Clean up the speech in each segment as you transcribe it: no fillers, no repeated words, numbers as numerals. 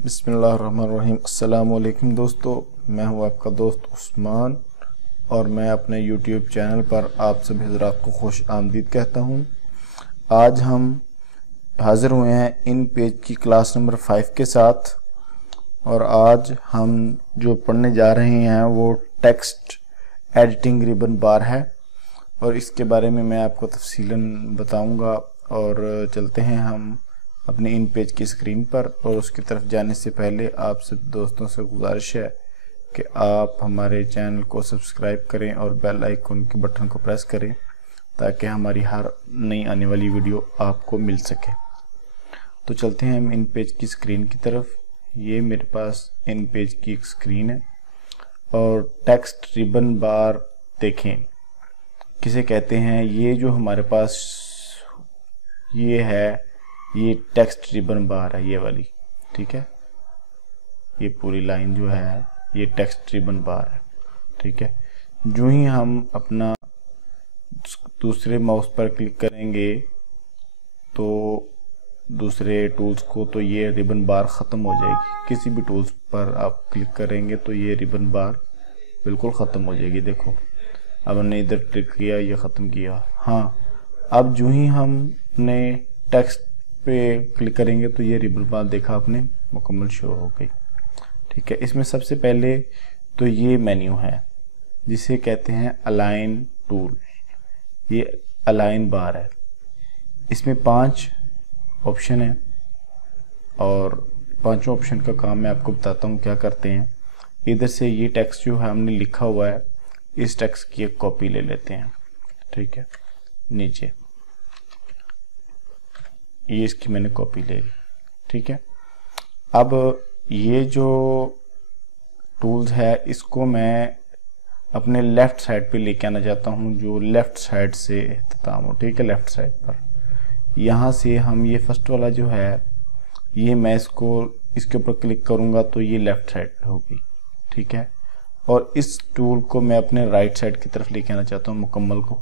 बिस्मिल्लाहिर्रहमानिर्रहीम। अस्सलाम वालेकुम दोस्तों, मैं हूं आपका दोस्त उस्मान और मैं अपने यूट्यूब चैनल पर आप सभी हज़रात को खुश आमदीद कहता हूं। आज हम हाज़िर हुए हैं इन पेज की क्लास नंबर 5 के साथ और आज हम जो पढ़ने जा रहे हैं वो टेक्स्ट एडिटिंग रिबन बार है और इसके बारे में मैं आपको तफसीलन बताऊंगा। और चलते हैं हम अपने इन पेज की स्क्रीन पर। और उसकी तरफ जाने से पहले आप सब दोस्तों से गुजारिश है कि आप हमारे चैनल को सब्सक्राइब करें और बेल आइकन के बटन को प्रेस करें ताकि हमारी हर नई आने वाली वीडियो आपको मिल सके। तो चलते हैं हम इन पेज की स्क्रीन की तरफ। ये मेरे पास इन पेज की एक स्क्रीन है और टेक्स्ट रिबन बार देखें किसे कहते हैं। ये जो हमारे पास ये है, ये टेक्स्ट रिबन बार है, ये वाली, ठीक है। ये पूरी लाइन जो है ये टेक्स्ट रिबन बार है, ठीक है। जो ही हम अपना दूसरे माउस पर क्लिक करेंगे तो दूसरे टूल्स को, तो ये रिबन बार ख़त्म हो जाएगी। किसी भी टूल्स पर आप क्लिक करेंगे तो ये रिबन बार बिल्कुल ख़त्म हो जाएगी। देखो, अब हमने इधर क्लिक किया, ये ख़त्म किया। हाँ, अब जो ही हम अपने टेक्स्ट पे क्लिक करेंगे तो ये रिबन बार देखा आपने मुकम्मल शो हो गई, ठीक है। इसमें सबसे पहले तो ये मेन्यू है जिसे कहते हैं अलाइन टूल। ये अलाइन बार है, इसमें 5 ऑप्शन है और पांचों ऑप्शन का काम मैं आपको बताता हूँ क्या करते हैं। इधर से ये टेक्स्ट जो है हमने लिखा हुआ है, इस टेक्स्ट की एक कॉपी ले लेते हैं, ठीक है। नीचे ये इसकी मैंने कॉपी ले ली, ठीक है। अब ये जो टूल्स है इसको मैं अपने लेफ्ट साइड पे लेके आना चाहता हूँ, जो लेफ्ट साइड से इख्तिताम हो, ठीक है। लेफ्ट साइड पर यहाँ से हम ये फर्स्ट वाला जो है ये मैं इसके ऊपर क्लिक करूँगा तो ये लेफ्ट साइड पे होगी, ठीक है। और इस टूल को मैं अपने राइट साइड की तरफ लेके आना चाहता हूँ मुकम्मल को।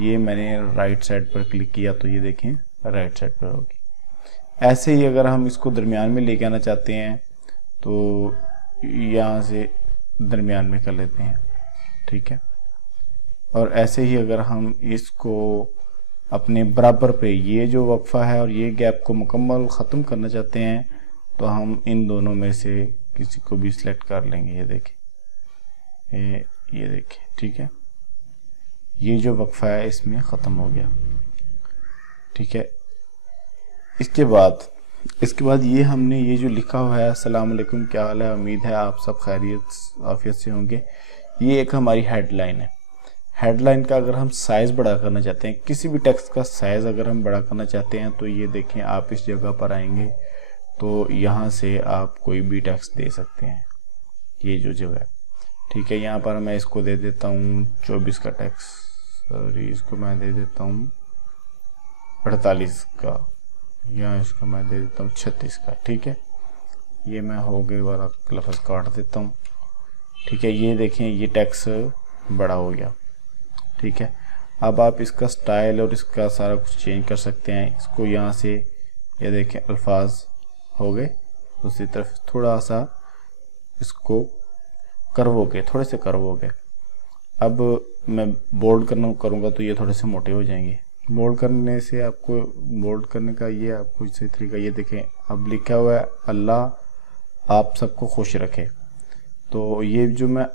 ये मैंने राइट साइड पर क्लिक किया तो ये देखें राइट साइड पर होगी। ऐसे ही अगर हम इसको दरमियान में लेके आना चाहते हैं तो यहाँ से दरमियान में कर लेते हैं, ठीक है। और ऐसे ही अगर हम इसको अपने बराबर पे, ये जो वक्फा है और ये गैप को मुकम्मल ख़त्म करना चाहते हैं तो हम इन दोनों में से किसी को भी सिलेक्ट कर लेंगे। ये देखें, ये देखें, ठीक है। ये जो वक्फा है इसमें ख़त्म हो गया, ठीक है। इसके बाद ये हमने ये जो लिखा हुआ है अस्सलाम वालेकुम, क्या हाल है, उम्मीद है आप सब खैरियत आफियत से होंगे। ये एक हमारी हेडलाइन है। हेडलाइन का अगर हम साइज़ बड़ा करना चाहते हैं, किसी भी टेक्स्ट का साइज़ अगर हम बड़ा करना चाहते हैं तो ये देखें, आप इस जगह पर आएंगे तो यहाँ से आप कोई भी टेक्स्ट दे सकते हैं। ये जो जगह है, ठीक है। यहाँ पर मैं इसको दे देता हूँ 24 का टेक्स्ट, सॉरी इसको मैं दे देता हूँ 48 का, या इसको मैं दे देता हूँ 36 का, ठीक है। ये मैं हो गए वाला लफ्ज़ काट देता हूँ, ठीक है। ये देखें, ये टेक्स्ट बड़ा हो गया, ठीक है। अब आप इसका स्टाइल और इसका सारा कुछ चेंज कर सकते हैं। इसको यहाँ से ये देखें अल्फाज हो गए, दूसरी तरफ थोड़ा सा इसको कर्व हो गए, थोड़े से कर्व हो गए। अब मैं बोल्ड करूँगा तो ये थोड़े से मोटे हो जाएंगे। बोल्ड करने से आपको, बोल्ड करने का ये आपको सही तरीका, ये देखें अब लिखा हुआ है अल्लाह आप सबको खुश रखे, तो ये जो मैं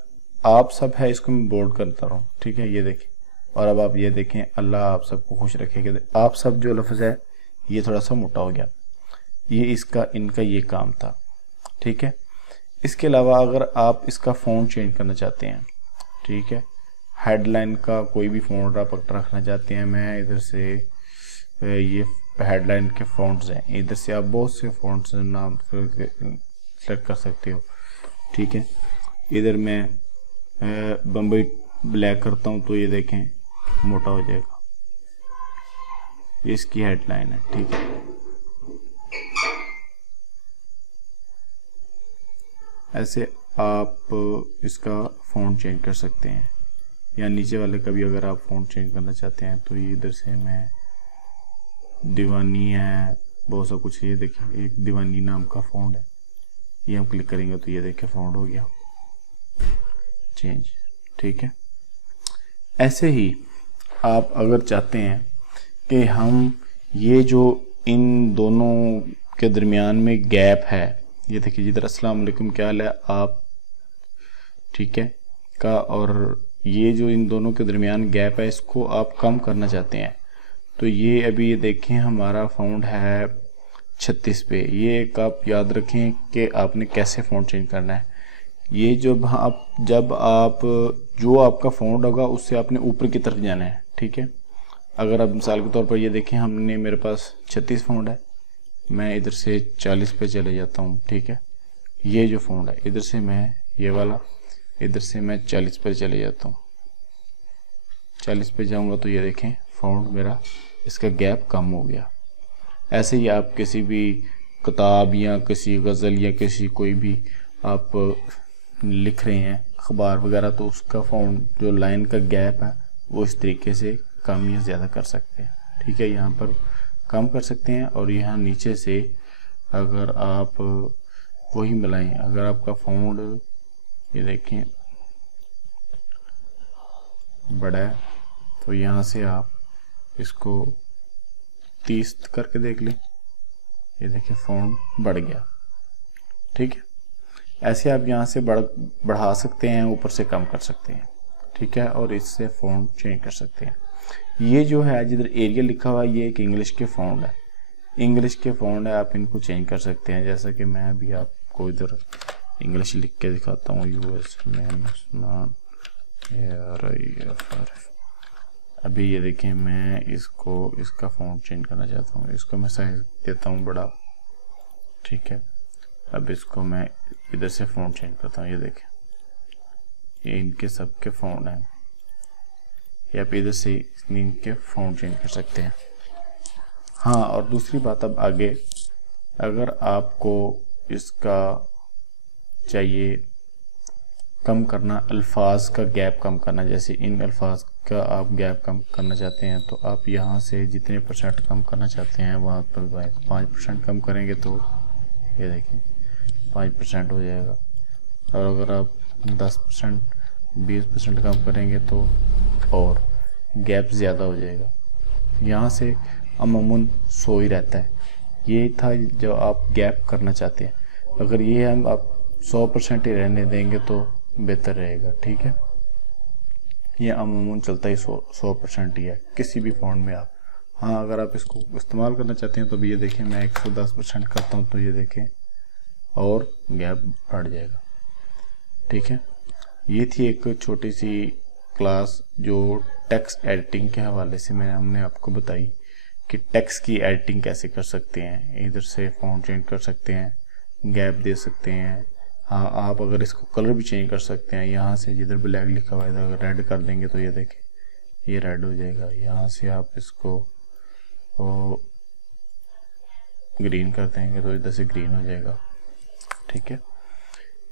आप सब है इसको मैं बोल्ड करता रहूँ, ठीक है। ये देखें, और अब आप ये देखें अल्लाह आप सबको खुश रखे, आप सब जो लफ्ज़ है ये थोड़ा सा मोटा हो गया। ये इनका ये काम था, ठीक है। इसके अलावा अगर आप इसका फ़ॉन्ट चेंज करना चाहते हैं, ठीक है, हेडलाइन का कोई भी फ़ॉन्ट आप रखना चाहते हैं, मैं इधर से ये हेडलाइन के फ़ॉन्ट्स हैं, इधर से आप बहुत से फ़ॉन्ट्स नाम सेलेक्ट कर सकते हो, ठीक है। इधर मैं बम्बई ब्लैक करता हूँ तो ये देखें मोटा हो जाएगा। ये इसकी हेडलाइन है, ठीक है। ऐसे आप इसका फ़ॉन्ट चेंज कर सकते हैं, या नीचे वाले का भी अगर आप फ़ॉन्ट चेंज करना चाहते हैं तो ये इधर से मैं दीवानी है, बहुत सा कुछ। ये देखिए एक दीवानी नाम का फ़ॉन्ट है, ये हम क्लिक करेंगे तो ये देखिए फाउंड हो गया चेंज। ठीक है, ऐसे ही आप अगर चाहते हैं कि हम ये जो इन दोनों के दरमियान में गैप है, ये देखिए जिधर अस्सलाम वालेकुम क्या हाल है आप, ठीक है का, और ये जो इन दोनों के दरमियान गैप है इसको आप कम करना चाहते हैं तो ये अभी ये देखें हमारा फाउंड है 36 पे। ये एक आप याद रखें कि आपने कैसे फाउंड चेंज करना है। ये जब आप जो आपका फाउंड होगा उससे आपने ऊपर की तरफ जाना है। ठीक है, अगर आप मिसाल के तौर पर ये देखें हमने मेरे पास 36 फाउंड है, मैं इधर से 40 पे चले जाता हूँ। ठीक है, ये जो फाउंड है इधर से मैं ये वाला इधर से मैं 40 पर चले जाता हूँ। 40 पे जाऊँगा तो ये देखें फाउंड मेरा इसका गैप कम हो गया। ऐसे ही आप किसी भी किताब या किसी गज़ल या किसी कोई भी आप लिख रहे हैं अखबार वगैरह तो उसका फाउंड जो लाइन का गैप है वो इस तरीके से कम या ज़्यादा कर सकते हैं। ठीक है, यहाँ पर कम कर सकते हैं और यहाँ नीचे से अगर आप वही मिलाएं, अगर आपका फाउंड ये देखें बड़ा है तो यहाँ से आप इसको 30 करके देख लें, ये देखिए फाउंड बढ़ गया। ठीक है, ऐसे आप यहाँ से बढ़ा सकते हैं, ऊपर से कम कर सकते हैं। ठीक है, और इससे फाउंड चेंज कर सकते हैं। ये जो है जिधर एरिया लिखा हुआ है ये एक इंग्लिश के फाउंड है, इंग्लिश के फाउंड है, आप इनको चेंज कर सकते हैं। जैसा कि मैं अभी आपको इधर इंग्लिश लिख के दिखाता हूँ, यूएस में अभी ये देखें मैं इसका फाउंड चेंज करना चाहता हूँ, इसको मैं साइज देता हूँ बड़ा। ठीक है, अब इसको मैं इधर से फाउंड चेंज करता हूँ, ये देखें ये इनके सबके फाउंड हैं, या आप इधर से इनके फाउंड चेंज कर सकते हैं। हाँ, और दूसरी बात अब आगे अगर आपको इसका चाहिए कम करना, अल्फाज का गैप कम करना, जैसे इन अल्फाज का आप गैप कम करना चाहते हैं तो आप यहाँ से जितने % कम करना चाहते हैं वहाँ पर 5% कम करेंगे तो ये देखें 5% हो जाएगा, और अगर आप 10% 20% कम करेंगे तो और गैप ज़्यादा हो जाएगा। यहाँ से अमूमन 100 ही रहता है, ये था जो आप गैप करना चाहते हैं। अगर ये हम आप 100% ही रहने देंगे तो बेहतर रहेगा। ठीक है, ये अमूमन चलता ही 100% ही है किसी भी फाउंड में आप। हाँ, अगर आप इसको इस्तेमाल करना चाहते हैं तो भी ये देखें मैं 110% करता हूँ तो ये देखें और गैप बढ़ जाएगा। ठीक है, ये थी एक छोटी सी क्लास जो टेक्स्ट एडिटिंग के हवाले से हमने आपको बताई कि टेक्स्ट की एडिटिंग कैसे कर सकते हैं। इधर से फाउंड चेंज कर सकते हैं, गैप दे सकते हैं। हाँ, आप अगर इसको कलर भी चेंज कर सकते हैं, यहाँ से जिधर ब्लैक लिखा हुआ है अगर रेड कर देंगे तो ये देखें ये रेड हो जाएगा। यहाँ से आप इसको ग्रीन कर देंगे तो इधर से ग्रीन हो जाएगा। ठीक है,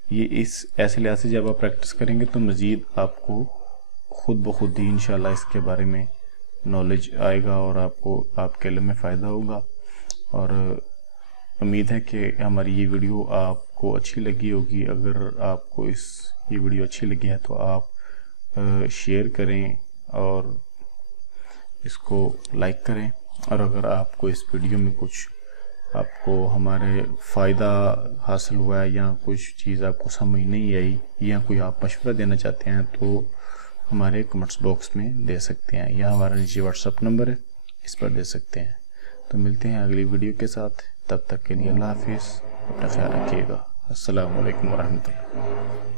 ये इस ऐसे लिहाज से जब आप प्रैक्टिस करेंगे तो मज़ीद आपको खुद ब खुद ही इंशाल्लाह इसके बारे में नॉलेज आएगा और आपको आपके इल्म में फ़ायदा होगा। और उम्मीद है कि हमारी ये वीडियो आपको अच्छी लगी होगी। अगर आपको ये वीडियो अच्छी लगी है तो आप शेयर करें और इसको लाइक करें, और अगर आपको इस वीडियो में कुछ आपको हमारे फ़ायदा हासिल हुआ है या कुछ चीज़ आपको समझ नहीं आई या कोई आप मशवरा देना चाहते हैं तो हमारे कमेंट्स बॉक्स में दे सकते हैं, या हमारा नीचे व्हाट्सएप नंबर है इस पर दे सकते हैं। तो मिलते हैं अगली वीडियो के साथ, तब तक के लिए अल्लाह हाफिज़, अपना ख्याल रखिएगा। अस्सलामु अलैकुम वरहमतुल्लाह।